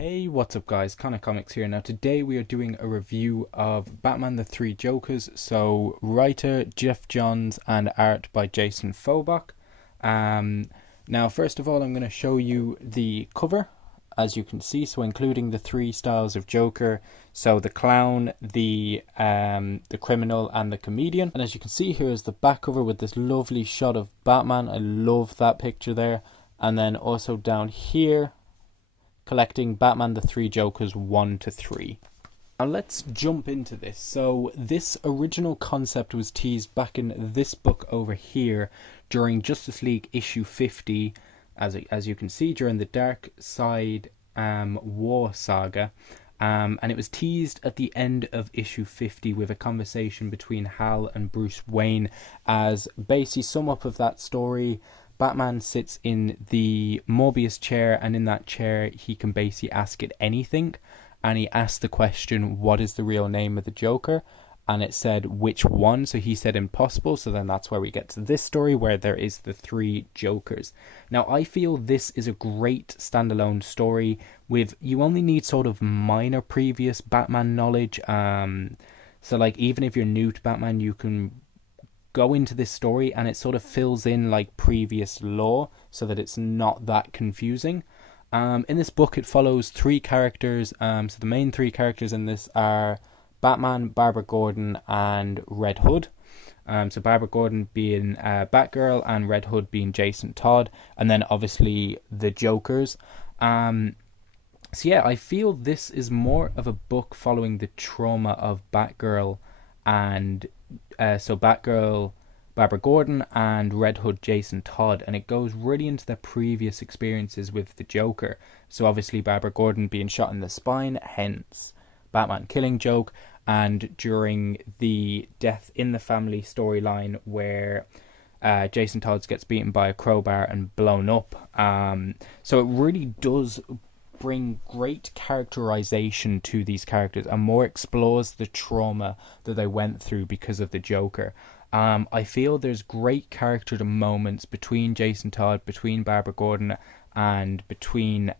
Hey, what's up guys, Connor Comics here. Now today we are doing a review of Batman the Three Jokers. So writer Geoff Johns and art by Jason Fobach. Now first of all I'm going to show you the cover, as you can see, so including the three styles of Joker. So the clown, the criminal and the comedian. And as you can see, here is the back cover with this lovely shot of Batman. I love that picture there. And then also down here, collecting Batman the Three Jokers 1 to 3. Now let's jump into this. So this original concept was teased back in this book over here during Justice League issue 50, as you can see, during the Dark Side War saga. And it was teased at the end of issue 50 with a conversation between Hal and Bruce Wayne. As basically sum up of that story, Batman sits in the Morbius chair, and in that chair he can basically ask it anything. And he asked the question, what is the real name of the Joker? And it said, which one? So he said impossible. So then that's where we get to this story where there is the three Jokers. Now I feel this is a great standalone story with, you only need sort of minor previous Batman knowledge. So like even if you're new to Batman, you can go into this story and it sort of fills in like previous lore so that it's not that confusing. In this book it follows three characters. So the main three characters in this are Batman, Barbara Gordon and Red Hood. So Barbara Gordon being Batgirl and Red Hood being Jason Todd, and then obviously the Jokers. So yeah, I feel this is more of a book following the trauma of Batgirl and so Batgirl, Barbara Gordon and Red Hood, Jason Todd, and it goes really into their previous experiences with the Joker. So obviously Barbara Gordon being shot in the spine, hence Batman killing joke, and during the Death in the Family storyline where Jason Todd gets beaten by a crowbar and blown up. So it really does bring great characterization to these characters and more explores the trauma that they went through because of the Joker. I feel there's great character moments between Jason Todd, between Barbara Gordon, and between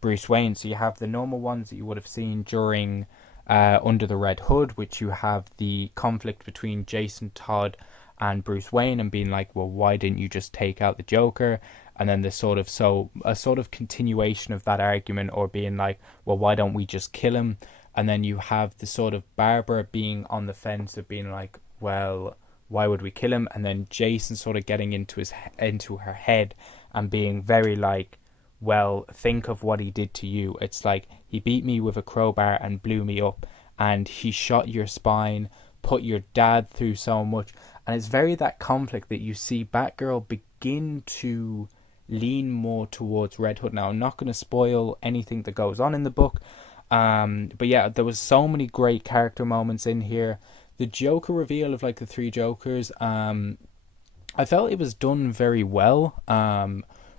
Bruce Wayne. So you have the normal ones that you would have seen during Under the Red Hood, which you have the conflict between Jason Todd and Bruce Wayne and being like, well, why didn't you just take out the Joker? And then a sort of continuation of that argument, or being like, well, why don't we just kill him? And then you have the sort of Barbara being on the fence of being like, well, why would we kill him? And then Jason sort of getting into her head and being very like, well, think of what he did to you. It's like, he beat me with a crowbar and blew me up, and he shot your spine, put your dad through so much. And it's very that conflict that you see Batgirl begin to lean more towards Red Hood. Now I'm not going to spoil anything that goes on in the book, but yeah, there was so many great character moments in here. The Joker reveal of like the three Jokers, I felt it was done very well,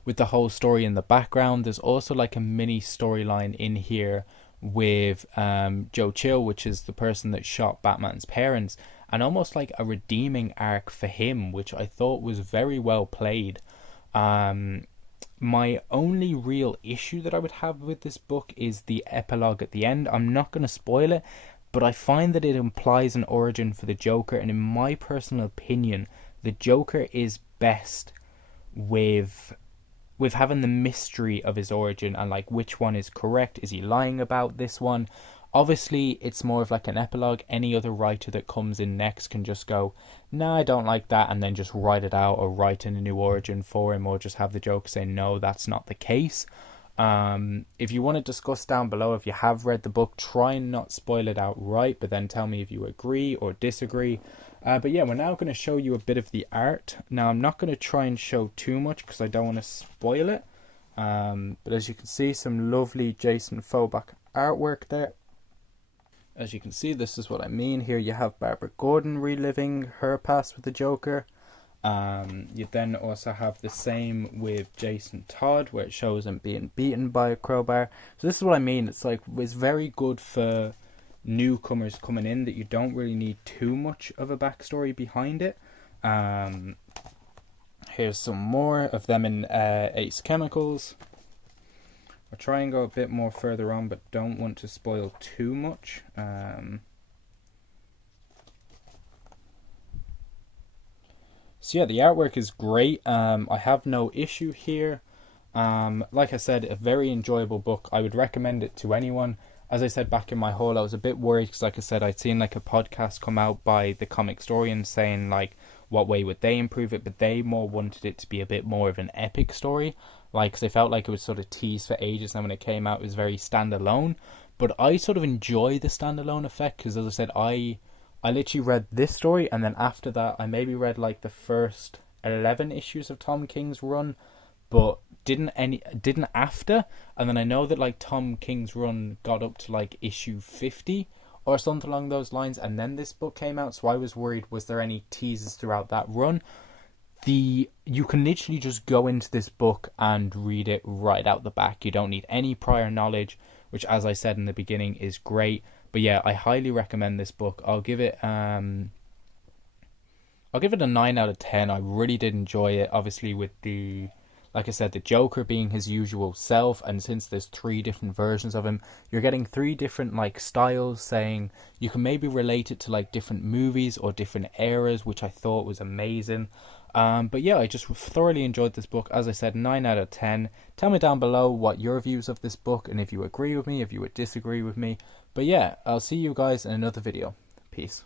with the whole story in the background. There's also like a mini storyline in here with Joe Chill, which is the person that shot Batman's parents, and almost like a redeeming arc for him, which I thought was very well played. My only real issue that I would have with this book is the epilogue at the end. I'm not going to spoil it, but I find that it implies an origin for the Joker, and in my personal opinion, the Joker is best with having the mystery of his origin and like which one is correct. Is he lying about this one? Obviously it's more of like an epilogue. Any other writer that comes in next can just go, nah, I don't like that, and then just write it out, or write in a new origin for him, or just have the Joker say, no, that's not the case. If you want to discuss down below, if you have read the book, try and not spoil it outright, but then tell me if you agree or disagree. But yeah, we're now going to show you a bit of the art. Now I'm not going to try and show too much because I don't want to spoil it. But as you can see, some lovely Jason Fobach artwork there. As you can see, this is what I mean. Here you have Barbara Gordon reliving her past with the Joker. You then also have the same with Jason Todd, where it shows him being beaten by a crowbar. So this is what I mean. It's like, it's very good for newcomers coming in, that you don't really need too much of a backstory behind it. Here's some more of them in Ace Chemicals. We're try and go a bit more further on, but don't want to spoil too much. So yeah, the artwork is great. I have no issue here. Like I said, a very enjoyable book. I would recommend it to anyone. As I said back in my haul, I was a bit worried because, like I said, I'd seen like a podcast come out by the Comicstorian saying like what way would they improve it, but they more wanted it to be a bit more of an epic story, like, because they felt like it was sort of teased for ages, and when it came out, it was very standalone. But I sort of enjoy the standalone effect because, as I said, I literally read this story, and then after that, I maybe read like the first 11 issues of Tom King's run, but didn't after. And then I know that like Tom King's run got up to like issue 50 or something along those lines, and then this book came out. So I was worried, was there any teases throughout that run? You can literally just go into this book and read it right out the back. You don't need any prior knowledge, which, as I said in the beginning, is great. But yeah, I highly recommend this book. I'll give it a 9 out of 10. I really did enjoy it. Obviously, with the, like I said, the Joker being his usual self, and since there's 3 different versions of him, you're getting 3 different like styles, saying you can maybe relate it to like different movies or different eras, which I thought was amazing. But yeah, I just thoroughly enjoyed this book. As I said, 9 out of 10. Tell me down below what your views of this book, and if you agree with me, if you would disagree with me. But yeah, I'll see you guys in another video. Peace.